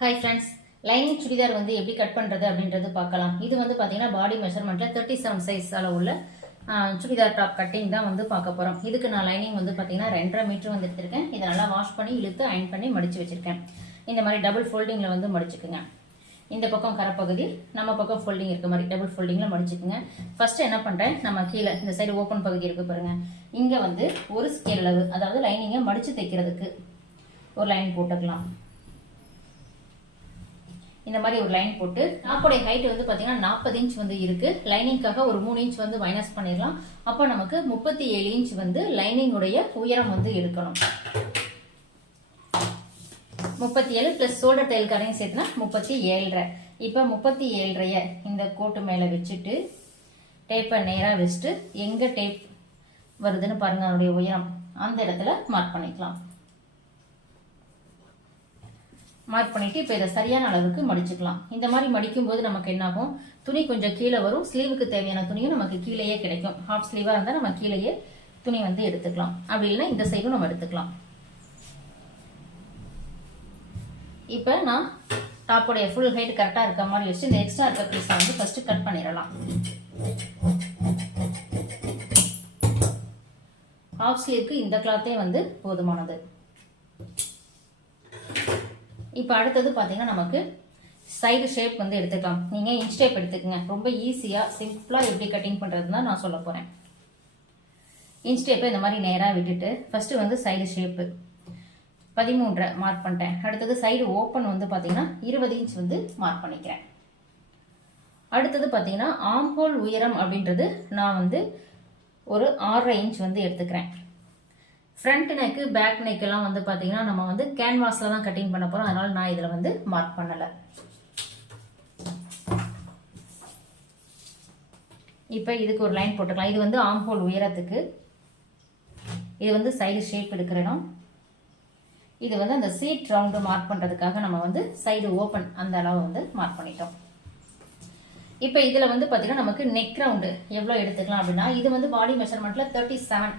Hi friends lining churidar வந்து எப்படி cut பண்ணுறது அப்படின்றது பார்க்கலாம். இது வந்து பார்த்தீங்கன்னா பாடி மெஷர்மெண்ட்டில் தேர்ட்டி செவன் சைஸ் அளவுள்ள சுடிதார் டாப் கட்டிங் தான் வந்து பார்க்க போகிறோம் இதுக்கு நான் லைனிங் வந்து பார்த்தீங்கன்னா ரெண்டரை மீட்டர் வந்து எடுத்திருக்கேன். இதை நல்லா வாஷ் பண்ணி இழுத்து அயன் பண்ணி மடித்து வச்சுருக்கேன். இந்த மாதிரி டபுள் ஃபோல்டிங்கில் வந்து மடிச்சுக்குங்க. இந்த பக்கம் கரப்பகுதி நம்ம பக்கம் ஃபோல்டிங் இருக்க மாதிரி டபுள் ஃபோல்டிங்கில் மடிச்சுக்குங்க. ஃபஸ்ட்டு என்ன பண்ணுறேன் நம்ம கீழே இந்த சைடு ஓப்பன் பகுதி இருக்க பாருங்கள் இங்கே வந்து ஒரு ஸ்கேல் அளவு அதாவது லைனிங்கை மடித்து தைக்கிறதுக்கு ஒரு லைன் போட்டுக்கலாம். இந்த மாதிரி ஒரு லைன் போட்டு நாப்போடைய ஹைட் வந்து பார்த்தீங்கன்னா நாற்பது இன்ச் வந்து இருக்கு. லைனிங்காக ஒரு மூணு இன்ச் வந்து மைனஸ் பண்ணிடலாம். அப்போ நமக்கு முப்பத்தி ஏழு இன்ச் வந்து லைனிங்குடைய உயரம் வந்து எடுக்கணும். முப்பத்தி ஏழு ப்ளஸ் ஷோல்டர் தையல்காரையும் சேர்த்துனா முப்பத்தி ஏழரை இப்போ முப்பத்தி ஏழரைய இந்த கோட்டு மேலே வச்சுட்டு டேப்பை நேராக வச்சுட்டு எங்கே டேப் வருதுன்னு பாருங்க அதனுடைய உயரம். அந்த இடத்துல மார்க் பண்ணிக்கலாம். மார்க் பண்ணிட்டு இப்போ இதை சரியான அளவுக்கு மடிச்சுக்கலாம். இந்த மாதிரி மடிக்கும்போது நமக்கு என்னாகும்? துணி கொஞ்சம் கீழே வரும். ஸ்லீவுக்கு தேவையான துணியும் நமக்கு கீழேயே கிடைக்கும். ஹாஃப் ஸ்லீவாக இருந்தால் நம்ம கீழேயே துணி வந்து எடுத்துக்கலாம். அப்படி இல்லைன்னா இந்த சைடும் நம்ம எடுத்துக்கலாம். இப்போ நான் டாப்போடைய ஃபுல் ஹைட் கரெக்டாக இருக்க மாதிரி வச்சு இந்த எக்ஸ்ட்ரா இருக்க பீஸை வந்து ஃபஸ்ட்டு கட் பண்ணிடலாம். ஹாஃப் ஸ்லீவ்க்கு இந்த கிளாத்தே வந்து போதுமானது. இப்போ அடுத்தது பார்த்தீங்கன்னா நமக்கு சைடு ஷேப் வந்து எடுத்துக்கலாம். நீங்கள் இன்ச் டேப் எடுத்துக்கங்க. ரொம்ப ஈஸியாக சிம்பிளாக எப்படி கட்டிங் பண்ணுறதுன்னு தான் நான் சொல்ல போகிறேன் இன்ச் இந்த மாதிரி நேராக விட்டுட்டு ஃபஸ்ட்டு வந்து சைடு ஷேப்பு பதிமூன்றை மார்க் பண்ணிட்டேன். அடுத்தது சைடு ஓப்பன் வந்து பார்த்தீங்கன்னா இருபது இன்ச் வந்து மார்க் பண்ணிக்கிறேன். அடுத்தது பார்த்தீங்கன்னா ஆம்போல் உயரம் அப்படின்றது நான் வந்து ஒரு ஆறரை இன்ச் வந்து எடுத்துக்கிறேன். ஃப்ரண்ட் நெக்கு பேக் நெக்கெல்லாம் வந்து பார்த்தீங்கன்னா நம்ம வந்து கேன்வாஸில் தான் கட்டிங் பண்ண போகிறோம் அதனால் நான் இதில் வந்து மார்க் பண்ணலை. இப்போ இதுக்கு ஒரு லைன் போட்டுக்கலாம். இது வந்து ஆம்போல் உயரத்துக்கு. இது வந்து சைடு ஷேப் எடுக்கிற இடம். இது வந்து அந்த சீட் ரவுண்டு மார்க் பண்ணுறதுக்காக நம்ம வந்து சைடு ஓப்பன் அந்த அளவு வந்து மார்க் பண்ணிட்டோம். இப்போ இதில் வந்து பார்த்தீங்கன்னா நமக்கு நெக் ரவுண்டு எவ்வளோ எடுத்துக்கலாம் அப்படின்னா இது வந்து பாடி மெஷர்மெண்ட்டில் தேர்ட்டி செவன்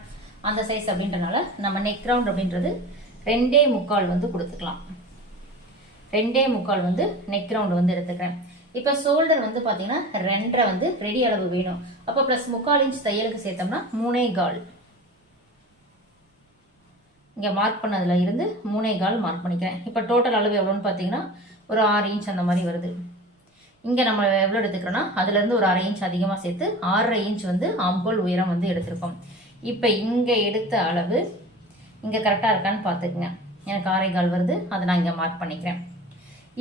அந்த சைஸ் அப்படின்றனால நம்ம நெக் ரவுண்ட் அப்படின்றது ரெண்டே முக்கால் வந்து கொடுத்துக்கலாம். ரெண்டே முக்கால் வந்து நெக் ரவுண்ட் வந்து எடுத்துக்கிறேன். இப்போ ஷோல்டர் வந்து பார்த்தீங்கன்னா ரெண்டரை வந்து ரெடி அளவு வேணும். அப்போ ப்ளஸ் முக்கால் இன்ச் தையலுக்கு சேர்த்தோம்னா மூணே கால். இங்கே மார்க் பண்ணதுல இருந்து மூணே கால் மார்க் பண்ணிக்கிறேன். இப்போ டோட்டல் அளவு எவ்வளோன்னு பார்த்தீங்கன்னா ஒரு ஆறு இன்ச் அந்த மாதிரி வருது. இங்கே நம்ம எவ்வளோ எடுத்துக்கிறோன்னா அதுலேருந்து ஒரு அரை இன்ச் அதிகமாக சேர்த்து ஆறரை இன்ச் வந்து ஆம்போல் உயரம் வந்து எடுத்திருக்கோம். இப்போ இங்கே எடுத்த அளவு இங்கே கரெக்டாக இருக்கான்னு பார்த்துக்குங்க. எனக்கு ஆரைக்கால் கால் வருது. அதை நான் இங்கே மார்க் பண்ணிக்கிறேன்.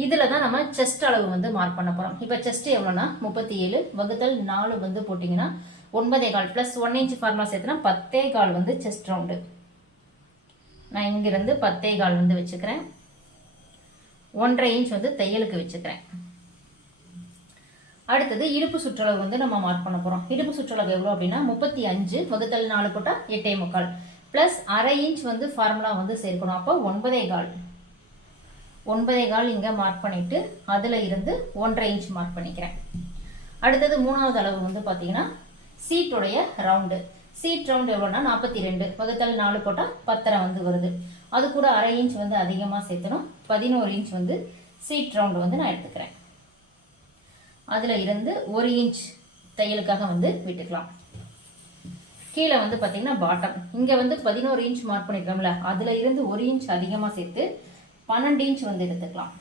இதில் தான் நம்ம செஸ்ட் அளவு வந்து மார்க் பண்ண போகிறோம் இப்போ செஸ்ட் எவ்வளோனா முப்பத்தி ஏழு வகுத்தல் நாலு வந்து போட்டிங்கன்னா ஒன்பதே கால் ப்ளஸ் ஒன் இன்ச் ஃபார்மா சேர்த்துனா பத்தே கால் வந்து செஸ்ட் ரவுண்டு நான் இங்கிருந்து பத்தே கால் வந்து வச்சுக்கிறேன். ஒன்றரை இன்ச் வந்து தையலுக்கு வச்சுக்கிறேன். அடுத்தது இடுப்பு சுற்றளவு வந்து நம்ம மார்க் பண்ண போகிறோம் இடுப்பு சுற்றளவு எவ்வளோ அப்படின்னா முப்பத்தி அஞ்சு வகுத்தல் நாலு போட்டால் எட்டே முக்கால். ப்ளஸ் அரை இன்ச் வந்து ஃபார்முலா வந்து சேர்க்கணும். அப்போ ஒன்பதே கால். ஒன்பதே கால் இங்கே மார்க் பண்ணிட்டு அதில் இருந்து ஒன்றரை இன்ச் மார்க் பண்ணிக்கிறேன். அடுத்தது மூணாவது அளவு வந்து பார்த்தீங்கன்னா சீட்டுடைய ரவுண்டு சீட் ரவுண்டு எவ்வளோனா நாற்பத்தி ரெண்டு. வகுத்தல் நாலு போட்டால் பத்தரை வந்து வருது. அது கூட அரை இன்ச் வந்து அதிகமாக சேர்த்தணும். பதினோரு இன்ச் வந்து சீட் ரவுண்டு வந்து நான் எடுத்துக்கிறேன். அதில் இருந்து ஒரு இன்ச் தையலுக்காக வந்து விட்டுக்கலாம். கீழே வந்து பார்த்தீங்கன்னா பாட்டம் இங்கே வந்து பதினோரு இன்ச் மார்க் பண்ணிருக்கோம்ல அதில் இருந்து ஒரு இன்ச் அதிகமாக சேர்த்து பன்னெண்டு இன்ச் வந்து எடுத்துக்கலாம்.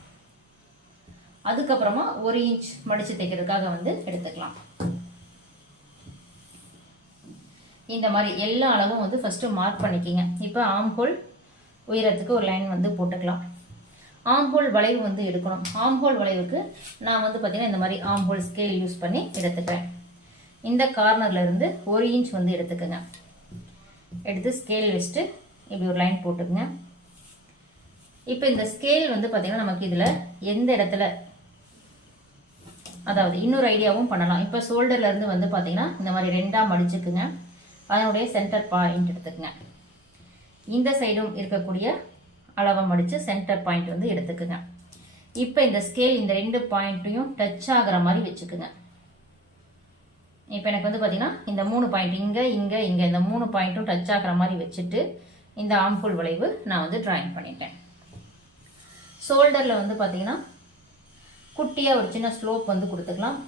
அதுக்கப்புறமா ஒரு இன்ச் மடித்து தைக்கிறதுக்காக வந்து எடுத்துக்கலாம். இந்த மாதிரி எல்லா அளவும் வந்து ஃபஸ்ட்டு மார்க் பண்ணிக்கிங்க. இப்போ ஆம்ஹோல் உயரத்துக்கு ஒரு லைன் வந்து போட்டுக்கலாம். ஆம்ஹோல் வளைவு வந்து எடுக்கணும். ஆம்ஹோல் வளைவுக்கு நான் வந்து பார்த்தீங்கன்னா இந்த மாதிரி ஆம்ஹோல் ஸ்கேல் யூஸ் பண்ணி எடுத்துக்கிறேன். இந்த கார்னர்லேருந்து ஒரு இன்ச் வந்து எடுத்துக்கோங்க. எடுத்து ஸ்கேல் வச்சுட்டு இப்படி ஒரு லைன் போட்டுக்குங்க. இப்போ இந்த ஸ்கேல் வந்து பார்த்தீங்கன்னா நமக்கு இதில் எந்த இடத்துல அதாவது இன்னொரு ஐடியாவும் பண்ணலாம். இப்போ ஷோல்டர்லேருந்து வந்து பார்த்தீங்கன்னா இந்த மாதிரி ரெண்டாக மடிச்சுக்குங்க. அதனுடைய சென்டர் பாயிண்ட் எடுத்துக்கங்க. இந்த சைடும் இருக்கக்கூடிய அளவை மடித்து சென்டர் பாயிண்ட் வந்து எடுத்துக்குங்க. இப்போ இந்த ஸ்கேல் இந்த ரெண்டு பாயிண்ட்டையும் டச் ஆகிற மாதிரி வச்சுக்குங்க. இப்போ எனக்கு வந்து பார்த்திங்கன்னா இந்த மூணு பாயிண்ட் இங்கே இங்கே இங்கே இந்த மூணு பாயிண்ட்டும் டச் ஆகுற மாதிரி வச்சுட்டு இந்த ஆம்புல் வளைவு நான் வந்து ட்ராயிங் பண்ணிட்டேன். ஷோல்டரில் வந்து பார்த்திங்கன்னா குட்டியாக ஒரு சின்ன ஸ்லோப் வந்து கொடுத்துக்கலாம்.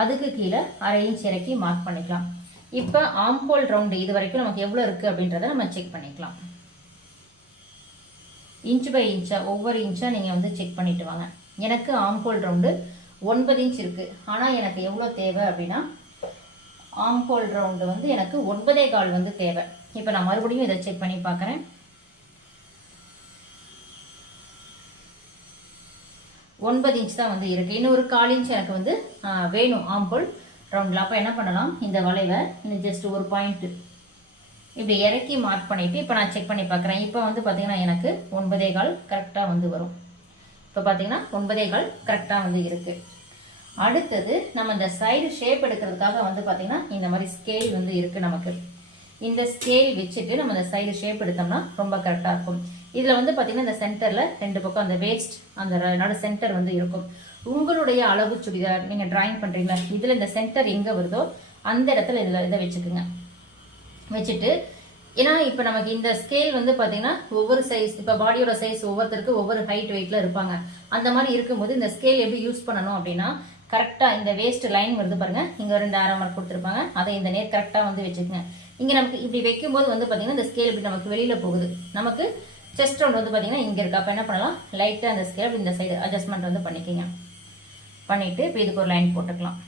அதுக்கு கீழே அரை இன்ச் இறக்கி மார்க் பண்ணிக்கலாம். இப்போ ஆம்போல் ரவுண்டு இது வரைக்கும் நமக்கு எவ்வளோ இருக்குது அப்படின்றத நம்ம செக் பண்ணிக்கலாம். இன்ச் பை இன்ச்சாக ஒவ்வொரு இன்ச்சாக நீங்கள் வந்து செக் பண்ணிவிட்டு வாங்க. எனக்கு ஆம்போல் ரவுண்டு ஒன்பது இன்ச் இருக்குது ஆனால் எனக்கு எவ்வளோ தேவை அப்படின்னா ஆம்போல் ரவுண்டு வந்து எனக்கு ஒன்பதே கால் வந்து தேவை. இப்போ நான் மறுபடியும் இதை செக் பண்ணி பார்க்குறேன். ஒன்பது இன்ச் தான் வந்து இருக்குது இன்னும் ஒரு கால் இன்ச் எனக்கு வந்து வேணும் ஆம்போல் ரவுண்டில் அப்போ என்ன பண்ணலாம்? இந்த வளைவை இன்னும் ஜஸ்ட் ஒரு பாயிண்ட்டு இப்படி இறக்கி மார்க் பண்ணிவிட்டு இப்போ நான் செக் பண்ணி பார்க்குறேன். இப்போ வந்து பார்த்தீங்கன்னா எனக்கு ஒன்பதே கால் கரெக்டாக வந்து வரும். இப்போ பார்த்தீங்கன்னா ஒன்பதே கால் கரெக்டாக வந்து இருக்குது அடுத்தது நம்ம இந்த சைடு ஷேப் எடுக்கிறதுக்காக வந்து பார்த்தீங்கன்னா இந்த மாதிரி ஸ்கேல் வந்து இருக்குது நமக்கு. இந்த ஸ்கேல் வச்சுட்டு நம்ம இந்த சைடு ஷேப் எடுத்தோம்னா ரொம்ப கரெக்டாக இருக்கும். இதில் வந்து பார்த்தீங்கன்னா இந்த சென்டரில் ரெண்டு பக்கம் அந்த வேஸ்ட் அந்த நடு சென்டர் வந்து இருக்கும். உங்களுடைய அளவு சுடிதார் நீங்கள் ட்ராயிங் பண்ணுறீங்களா இதில் இந்த சென்டர் எங்கே வருதோ அந்த இடத்துல இதில் இதை வச்சுக்குங்க. வச்சுட்டு ஏன்னா இப்போ நமக்கு இந்த ஸ்கேல் வந்து பார்த்தீங்கன்னா ஒவ்வொரு சைஸ் இப்போ பாடியோட சைஸ் ஒவ்வொருத்தருக்கு ஒவ்வொரு ஹைட் வெயிட்ல இருப்பாங்க. அந்த மாதிரி இருக்கும்போது இந்த ஸ்கேல் எப்படி யூஸ் பண்ணணும் அப்படின்னா கரெக்டாக இந்த வேஸ்ட் லைன் வருது பாருங்க. இங்கே ரெண்டு ஆரம் மார்க் கொடுத்துருப்பாங்க. அதை இந்த நேர் கரெக்டாக வந்து வச்சுக்கோங்க. இங்கே நமக்கு இப்படி வைக்கும்போது வந்து பார்த்தீங்கன்னா இந்த ஸ்கேல் இப்படி நமக்கு வெளியில் போகுது. நமக்கு செஸ்ட் ரவுண்ட் வந்து பார்த்தீங்கன்னா இங்கே இருக்கு. அப்போ என்ன பண்ணலாம்? லைட்டாக அந்த ஸ்கேல் இந்த சைடு அட்ஜஸ்ட்மெண்ட் வந்து பண்ணிக்கோங்க. பண்ணிவிட்டு இப்போ இதுக்கு ஒரு லைன் போட்டுக்கலாம்.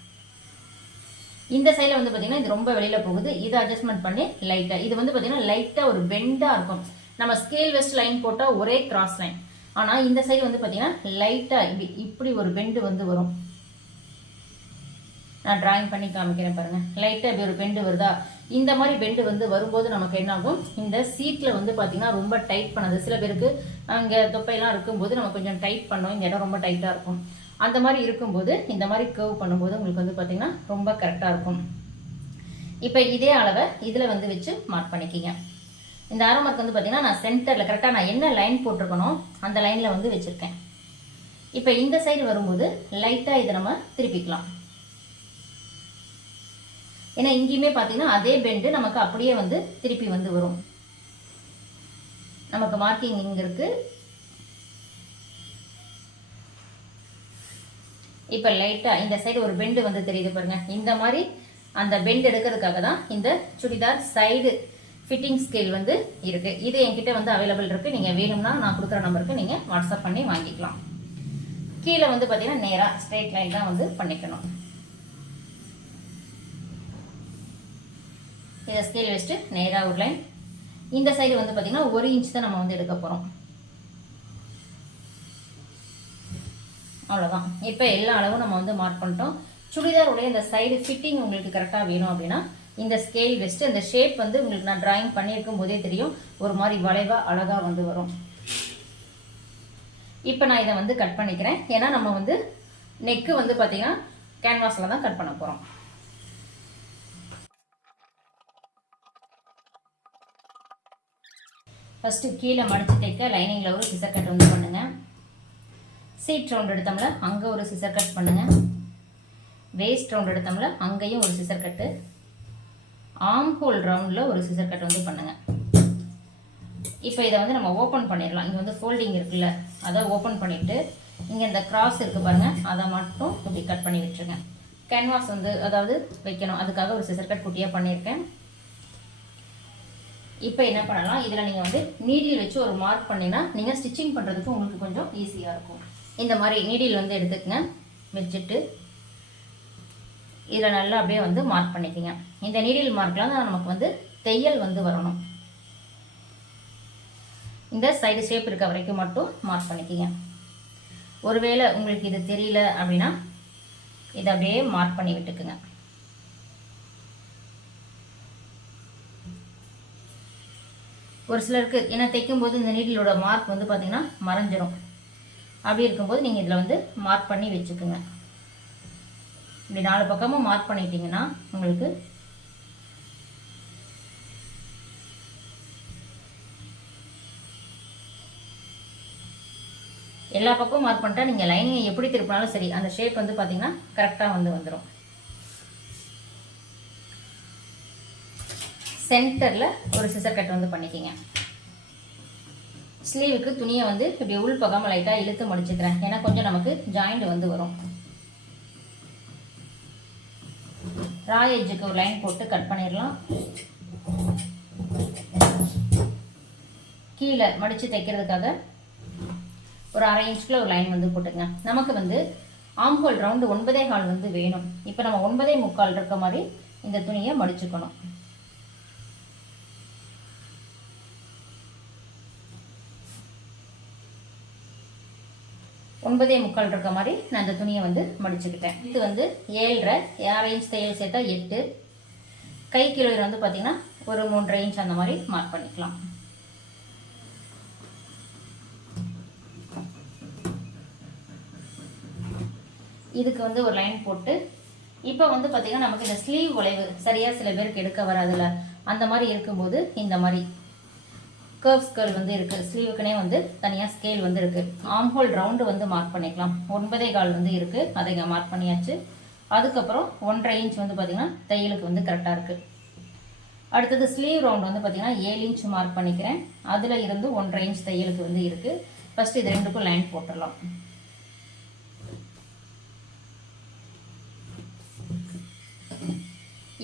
இந்த சைடில் வந்து பார்த்தீங்கன்னா இது ரொம்ப வெளியில் போகுது. இதை அட்ஜஸ்ட்மெண்ட் பண்ணி லைட்டாக இது வந்து பார்த்தீங்கன்னா லைட்டாக ஒரு பெண்டாக இருக்கும். நம்ம ஸ்கேல் வெஸ்ட் லைன் போட்டால் ஒரே கிராஸ் லைன் ஆனால் இந்த சைடு வந்து பார்த்தீங்கன்னா லைட்டாக இப்படி இப்படி ஒரு பெண்டு வந்து வரும். நான் டிராயிங் பண்ணி காமிக்கிறேன் பாருங்கள் லைட்டாக இப்படி ஒரு பெண்டு வருதா? இந்த மாதிரி பெண்டு வந்து வரும்போது நமக்கு என்ன ஆகும் இந்த சீட்டில் வந்து பார்த்தீங்கன்னா ரொம்ப டைட் பண்ணது. சில பேருக்கு அங்கே தொப்பையெல்லாம் இருக்கும்போது நம்ம கொஞ்சம் டைட் பண்ணோம். இந்த இடம் ரொம்ப டைட்டாக இருக்கும். அந்த மாதிரி இருக்கும்போது இந்த மாதிரி கர்வ் பண்ணும்போது உங்களுக்கு வந்து பார்த்தீங்கன்னா ரொம்ப கரெக்டாக இருக்கும். இப்போ இதே அளவை இதில் வந்து வச்சு மார்க் பண்ணிக்கிங்க. இந்த ஆரோ மார்க் வந்து பார்த்தீங்கன்னா நான் சென்டரில் கரெக்டாக நான் என்ன லைன் போட்டிருக்கணும் அந்த லைனில் வந்து வச்சுருக்கேன். இப்போ இந்த சைடு வரும்போது லைட்டாக இதை நம்ம திருப்பிக்கலாம். ஏன்னா இங்கேயுமே பார்த்தீங்கன்னா அதே பெண்டு நமக்கு அப்படியே வந்து திருப்பி வந்து வரும். நமக்கு மார்க்கிங் இங்கே இருக்குது இப்போ லைட்டாக இந்த சைடு ஒரு பெண்டு வந்து தெரியுது பாருங்கள் இந்த மாதிரி அந்த பெண்ட் எடுக்கிறதுக்காக தான் இந்த சுடிதார் சைடு ஃபிட்டிங் ஸ்கேல் வந்து இருக்குது இது என்கிட்ட வந்து அவைலபிள் இருக்குது நீங்கள் வேணும்னா நான் கொடுக்குற நம்பருக்கு நீங்கள் வாட்ஸ்அப் பண்ணி வாங்கிக்கலாம். கீழே வந்து பார்த்தீங்கன்னா நேராக ஸ்ட்ரெயிட் லைன் தான் வந்து பண்ணிக்கணும். இதை ஸ்கேல் வச்சுட்டு நேராக ஒரு லைன் இந்த சைடு வந்து பார்த்தீங்கன்னா ஒரு இன்ச் தான் நம்ம வந்து எடுக்க போகிறோம் அவ்வளோதான் இப்போ எல்லா அளவும் நம்ம வந்து மார்க் பண்ணிட்டோம். சுடிதாருடைய இந்த சைடு ஃபிட்டிங் உங்களுக்கு கரெக்டாக வேணும் அப்படின்னா இந்த ஸ்கேல் வச்சுட்டு இந்த ஷேப் வந்து உங்களுக்கு நான் ட்ராயிங் பண்ணியிருக்கும் போதே தெரியும். ஒரு மாதிரி வளைவாக அழகாக வந்து வரும். இப்போ நான் இதை வந்து கட் பண்ணிக்கிறேன். ஏன்னா நம்ம வந்து நெக்கு வந்து பார்த்தீங்கன்னா கேன்வாஸில் தான் கட் பண்ண போகிறோம் ஃபஸ்ட்டு கீழே மடிச்சு தைக்க லைனிங்கில் ஒரு சிசர் கட் வந்து பண்ணுங்கள் சீட் ரவுண்ட் எடுத்தோம்ல அங்கே ஒரு சிசர் கட் பண்ணுங்கள் வேஸ்ட் ரவுண்ட் எடுத்தோம்ல அங்கேயும் ஒரு சிசர் கட்டு ஆம் ஹோல் ரவுண்டில் ஒரு சிசர் கட் வந்து பண்ணுங்கள் இப்போ இதை வந்து நம்ம ஓப்பன் பண்ணிடலாம். இங்கே வந்து ஃபோல்டிங் இருக்குல்ல அதை ஓப்பன் பண்ணிவிட்டு இங்கே இந்த கிராஸ் இருக்குது பாருங்கள் அதை மட்டும் இப்படி கட் பண்ணி விட்டுருங்க. கேன்வாஸ் வந்து அதாவது வைக்கணும். அதுக்காக ஒரு சிசர் கட் குட்டியாக பண்ணியிருக்கேன். இப்போ என்ன பண்ணலாம்? இதில் நீங்கள் வந்து நீடில் வச்சு ஒரு மார்க் பண்ணினா நீங்கள் ஸ்டிச்சிங் பண்ணுறதுக்கு உங்களுக்கு கொஞ்சம் ஈஸியாக இருக்கும். இந்த மாதிரி நீடில் வந்து எடுத்துக்கங்க. வச்சுட்டு இதில் நல்லா அப்படியே வந்து மார்க் பண்ணிக்கோங்க. இந்த நீடில் மார்க்கெலாம் தான் நமக்கு வந்து தையல் வந்து வரணும். இந்த சைடு ஷேப் இருக்க வரைக்கும் மட்டும் மார்க் பண்ணிக்கங்க. ஒருவேளை உங்களுக்கு இது தெரியல அப்படின்னா இதை அப்படியே மார்க் பண்ணி விட்டுக்குங்க. ஒரு சிலருக்கு ஏன்னா தைக்கும்போது இந்த நீடிலோட மார்க் வந்து பார்த்திங்கன்னா மறைஞ்சிரும். அப்படி இருக்கும்போது நீங்கள் இதில் வந்து மார்க் பண்ணி வச்சுக்கோங்க. இப்படி நாலு பக்கமும் மார்க் பண்ணிட்டீங்கன்னா உங்களுக்கு எல்லா பக்கமும் மார்க் பண்ணிட்டா நீங்கள் லைனிங்கை எப்படி திருப்பினாலும் சரி அந்த ஷேப் வந்து பார்த்தீங்கன்னா கரெக்டாக வந்து வந்துடும் சென்டரில் ஒரு சிசர் கட் வந்து பண்ணிக்கிங்க ஸ்லீவுக்கு துணியை வந்து இப்படி உள் பக்கம் லைட்டாக இழுத்து முடிச்சுக்கிறேன். ஏன்னா கொஞ்சம் நமக்கு ஜாயிண்ட் வந்து வரும். ராய் எஜ்ஜுக்கு ஒரு லைன் போட்டு கட் பண்ணிடலாம். கீழே மடித்து தைக்கிறதுக்காக ஒரு அரை இன்ச்சில் ஒரு லைன் வந்து போட்டுக்கங்க. நமக்கு வந்து ஆம்ஹோல் ரவுண்டு ஒன்பதே கால் வந்து வேணும். இப்போ நம்ம ஒன்பதே முக்கால் இருக்க மாதிரி இந்த துணியை மடிச்சுக்கணும். ஒன்பதே முக்கால் இருக்க மாதிரி நான் இந்த துணியை வந்து மடிச்சுக்கிட்டேன். இது வந்து ஏழரை ஏழரை இன்ச் தையல் சேர்த்தா எட்டு. கை கிலோ வந்து பார்த்தீங்கன்னா ஒரு மூன்றரை இன்ச் அந்த மாதிரி மார்க் பண்ணிக்கலாம். இதுக்கு வந்து ஒரு லைன் போட்டு இப்போ வந்து பார்த்தீங்கன்னா நமக்கு இந்த ஸ்லீவ் உழைவு சரியாக சில பேருக்கு எடுக்க வராதுல அந்த மாதிரி இருக்கும்போது இந்த மாதிரி கர்வ் ஸ்கேல் வந்து இருக்குது ஸ்லீவுக்குனே வந்து தனியாக ஸ்கேல் வந்து இருக்குது ஆம் ஹோல் ரவுண்டு வந்து மார்க் பண்ணிக்கலாம். ஒன்பதே கால் வந்து இருக்குது அதை இங்கே மார்க் பண்ணியாச்சு. அதுக்கப்புறம் ஒன்றரை இன்ச் வந்து பார்த்திங்கன்னா தையலுக்கு வந்து கரெக்டாக இருக்குது அடுத்தது ஸ்லீவ் ரவுண்ட் வந்து பார்த்திங்கன்னா ஏழு இன்ச் மார்க் பண்ணிக்கிறேன். அதில் இருந்து ஒன்றரை இன்ச் தையலுக்கு வந்து இருக்குது ஃபஸ்ட்டு இது ரெண்டுக்கும் லைன் போட்டுடலாம்.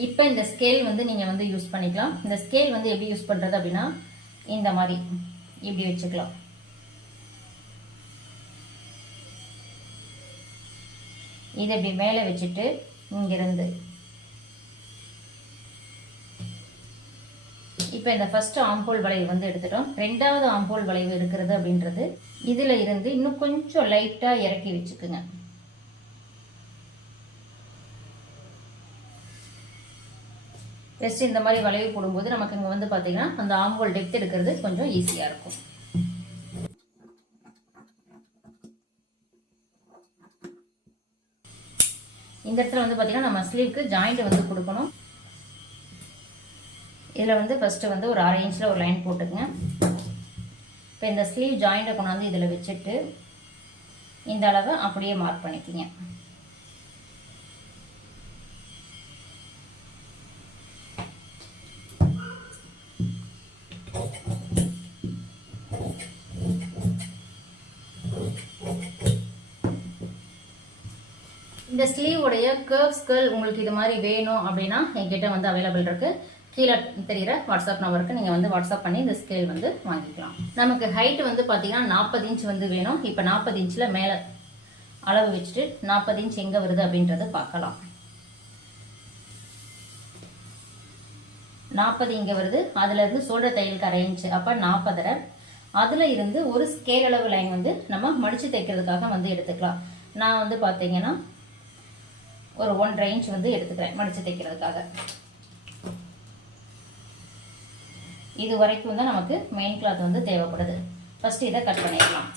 இப்போ இந்த ஸ்கேல் வந்து நீங்கள் வந்து யூஸ் பண்ணிக்கலாம். இந்த ஸ்கேல் வந்து எப்படி யூஸ் பண்ணுறது அப்படின்னா இந்த மாதிரி. இப்படி வச்சுக்கலாம். இதை இப்படி மேலே வச்சுட்டு இங்கிருந்து. இப்போ இந்த ஃபஸ்ட்டு ஆம்போல் வளைவு வந்து எடுத்துட்டோம். ரெண்டாவது ஆம்போல் வளைவு எடுக்கிறது அப்படின்றது. இதில் இருந்து இன்னும் கொஞ்சம் லைட்டாக இறக்கி வச்சுக்குங்க. ஜஸ்ட் இந்த மாதிரி வளைவு போடும்போது நமக்கு இங்கே வந்து பார்த்தீங்கன்னா அந்த ஆம்போல் டெப்த் எடுக்கிறது கொஞ்சம் ஈஸியாக இருக்கும். இந்த இடத்துல வந்து பார்த்தீங்கன்னா நம்ம ஸ்லீவ்க்கு ஜாயிண்ட் வந்து கொடுக்கணும். இதில் வந்து ஃபஸ்ட்டு வந்து ஒரு அரை இன்ச்சில் ஒரு லைன் போட்டுக்கங்க. இப்போ இந்த ஸ்லீவ் ஜாயிண்ட்டை கொண்டாந்து இதில் வச்சுட்டு இந்த அளவை அப்படியே மார்க் பண்ணிக்கிங்க. இந்த ஸ்லீவ் உடைய கர்வ் ஸ்கர்ல் உங்களுக்கு இது மாதிரி வேணும் அப்படின்னா என்கிட்ட வந்து அவைலபிள் இருக்கு. கீழே தெரிகிற வாட்ஸ்அப் நம்பருக்கு நீங்கள் வந்து வாட்ஸ்அப் பண்ணி இந்த ஸ்கேல் வந்து வாங்கிக்கலாம். நமக்கு ஹைட் வந்து பார்த்தீங்கன்னா நாற்பது இன்ச் வந்து வேணும். இப்போ நாற்பது இன்ச்சில் மேலே அளவு வச்சுட்டு நாற்பது இன்ச் எங்கே வருது அப்படின்றத பார்க்கலாம். நாற்பது இங்கே வருது. அதுலேருந்து சோல்டர் தையலுக்கு அரை இன்ச்சு அப்போ நாற்பதரை அதில் இருந்து ஒரு ஸ்கேல் அளவு லைன் வந்து நம்ம மடித்து தைக்கிறதுக்காக வந்து எடுத்துக்கலாம். நான் வந்து பார்த்தீங்கன்னா ஒரு ஒன்றரை இன்ச் வந்து எடுத்துக்கிறேன் மடித்து தைக்கிறதுக்காக. இது வரைக்கும் தான் நமக்கு மெயின் கிளாத் வந்து தேவைப்படுது. ஃபஸ்ட்டு இதை கட் பண்ணிடலாம்.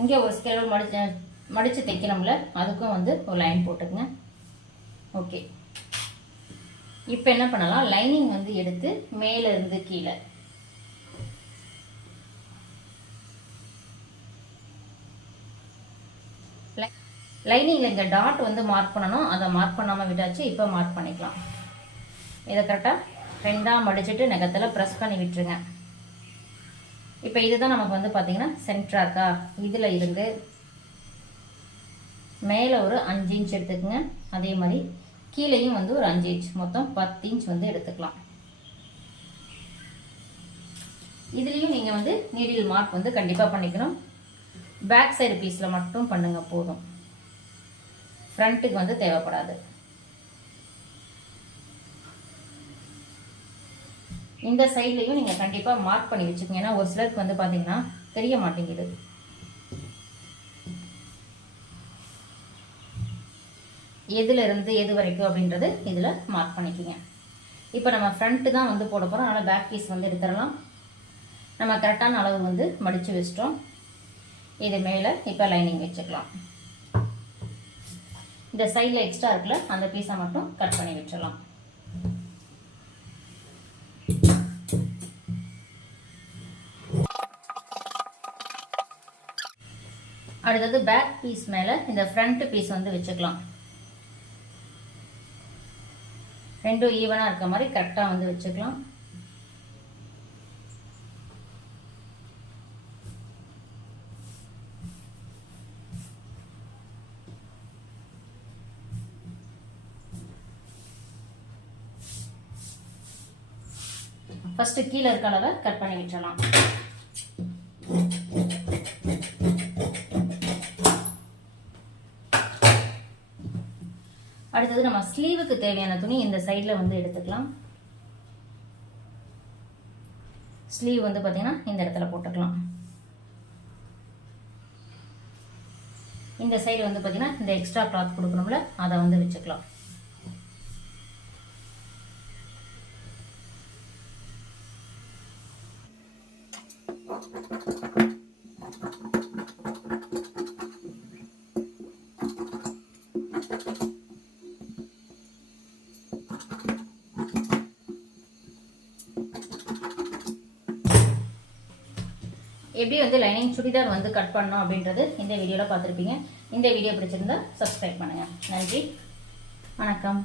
இங்கே ஒரு ஸ்கேல் மடிச்சு மடித்து தைக்கணும்ல அதுக்கும் வந்து ஒரு லைன் போட்டுக்குங்க. ஓகே இப்போ என்ன பண்ணலாம்? லைனிங் வந்து எடுத்து மேலேருந்து கீழே லைனிங்கில் இங்கே டாட் வந்து மார்க் பண்ணணும். அதை மார்க் பண்ணாமல் விட்டாச்சு இப்போ மார்க் பண்ணிக்கலாம். இதை கரெக்டாக ரெண்டாக மடிச்சுட்டு நெகத்தில் ப்ரெஸ் பண்ணி விட்டுருங்க. இப்போ இதுதான் நமக்கு வந்து பார்த்தீங்கன்னா சென்ட்ராக்கா இதில் இருந்து மேலே ஒரு அஞ்சு இன்ச் எடுத்துக்கோங்க. அதே மாதிரி கீழேயும் வந்து ஒரு அஞ்சு இன்ச் மொத்தம் பத்து இன்ச் வந்து எடுத்துக்கலாம். இதுலேயும் நீங்கள் வந்து நீடில் மார்க் வந்து கண்டிப்பாக பண்ணிக்கணும். பேக் சைடு பீஸில் மட்டும் பண்ணுங்கள் போதும். ஃப்ரண்ட்டுக்கு வந்து தேவைப்படாது. இந்த சைட்லேயும் நீங்கள் கண்டிப்பாக மார்க் பண்ணி வச்சுக்கோங்க. ஏன்னா ஒரு சிலருக்கு வந்து பார்த்தீங்கன்னா தெரிய மாட்டேங்குது. எதுலேருந்து எது வரைக்கும் அப்படின்றது இதில் மார்க் பண்ணிக்கோங்க. இப்போ நம்ம ஃப்ரண்ட்டு தான் வந்து போட போகிறோம் அதனால் பேக் பீஸ் வந்து எடுத்துடலாம். நம்ம கரெக்டான அளவு வந்து மடித்து வச்சிட்டோம். இது மேலே இப்போ லைனிங் வச்சுக்கலாம். இந்த சைடில் எக்ஸ்ட்ரா இருக்குல்ல அந்த பீஸை மட்டும் கட் பண்ணி வச்சிடலாம். அடுத்தது பேக் பீஸ் மேலே இந்த ஃப்ரண்ட் பீஸ் வந்து வச்சுக்கலாம். ரெண்டும் ஈவனாக இருக்க மாதிரி கரெக்டாக வந்து வச்சுக்கலாம். ஃபர்ஸ்ட்டு கீழே இருக்க அளவை கட் பண்ணி விட்டுறலாம். அடுத்தது நம்ம ஸ்லீவுக்கு தேவையான துணி இந்த சைடில் வந்து எடுத்துக்கலாம். ஸ்லீவ் வந்து பார்த்தீங்கன்னா இந்த இடத்துல போட்டுக்கலாம். இந்த சைடு வந்து பார்த்தீங்கன்னா இந்த எக்ஸ்ட்ரா கிளாத் கொடுக்கணும்ல அதை வந்து வச்சுக்கலாம். எப்படி வந்து லைனிங் சுடிதார் வந்து கட் பண்ணோம் அப்படின்றது இந்த வீடியோவில் பார்த்துருப்பீங்க. இந்த வீடியோ பிடிச்சிருந்தா சப்ஸ்கிரைப் பண்ணுங்கள் நன்றி. வணக்கம்.